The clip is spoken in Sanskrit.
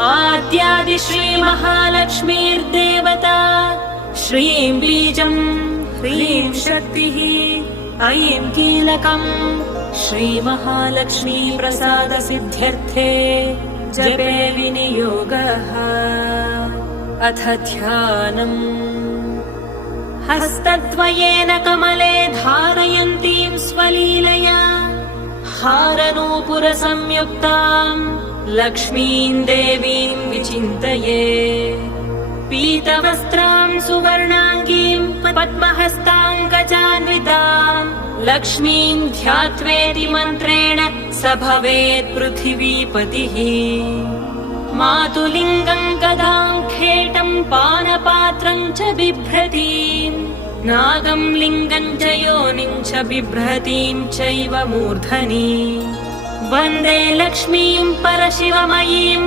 आद्यादि श्रीमहालक्ष्मीर्देवता श्रीं बीजम् ह्रीं शक्तिः ऐं कीलकम् श्रीमहालक्ष्मी प्रसाद सिद्ध्यर्थे जपे विनियोगः। अथ ध्यानम्। हस्तद्वयेन कमले धारयन्तीं स्वलीलया हारनूपुरसंयुक्ताम् लक्ष्मीं देवीं विचिन्तये। पीतवस्त्रां सुवर्णाङ्गीं पद्महस्ताङ्गजान्विताम् लक्ष्मीं ध्यात्वेति मन्त्रेण स भवेत् पृथिवीपतिः। मातुलिङ्गं गदां खेटं पानपात्रं च बिभ्रतीं नागं लिङ्गं च योनिं च बिभ्रतीं चैव मूर्धनि। वन्दे लक्ष्मीं परशिवमयीं